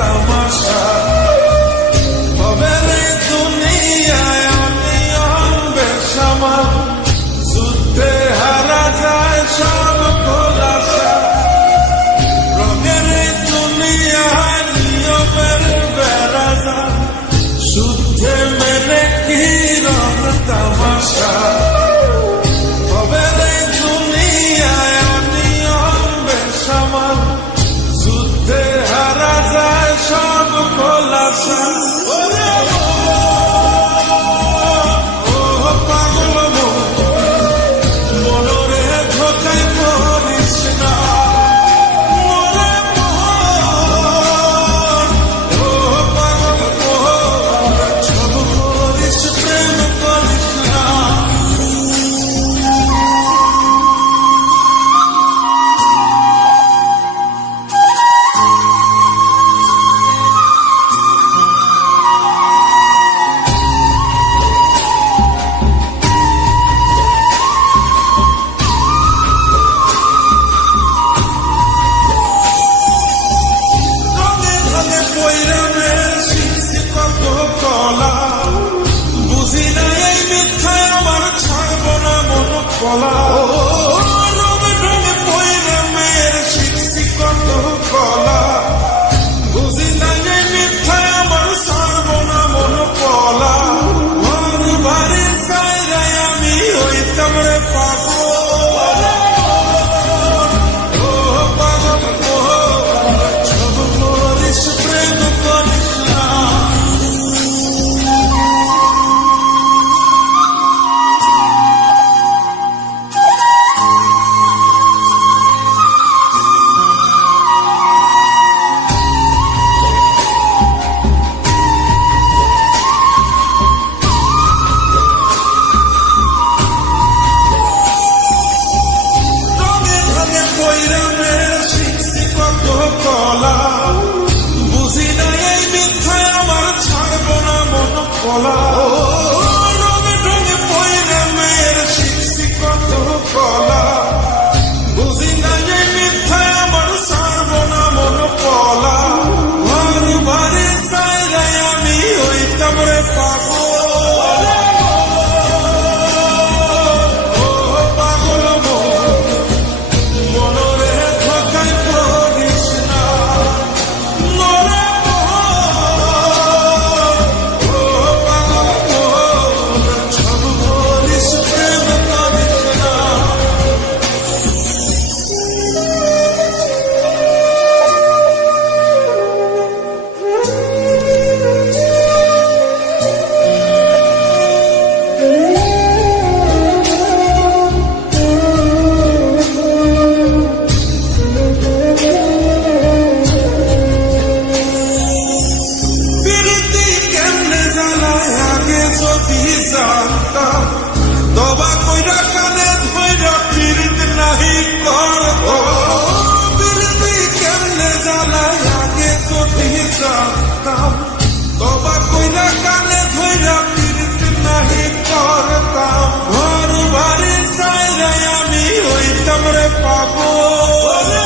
তামাশা হবে রে দুনিয়ায় অনিয়ম বেসামাল যুদ্ধে হারা যায় সব খোলাসা রঙের দুনিয়ায় নিয়মের বেড়াজা যুদ্ধে মেনে কি রং তামাশা হবে রে দুনিয়ায় অনিয়ম বেসামাল যুদ্ধে হারা যায় সব খোলাসা বুঝি না এই মিথ্যায় আমার ছাড়ব না মন কলা রঙে রঙে পয়রা মেয়ের শিখছি কত কলা বুঝি না এই মিথ্যায় আমার ছাড়ব না মন কলা ঘর বাড়ি সাইরাই আমি হইতাম রে পাগল সব করিস প্রেম করিস না বুঝি না এই মিথ্যায় আমার ছাড়ব না মন কলা রঙে রঙে পয়রা মেয়ের শিখছি কত কলা বুঝি না এই মিথ্যায় আমার ছাড়ব না মন কলা ঘর বাড়ি সাইরাই আমি হইতাম রে পাগল দবা কইরা কানে ধইরা পিরিত নাহি করব পিরিতি কেমনে জ্বালায় আগে যদি জানতাম দবা কইরা কানে ধইরা পিরিত নাহি করতাম ঘর বাড়ি সাইরাই আমি হইতাম রে পাগল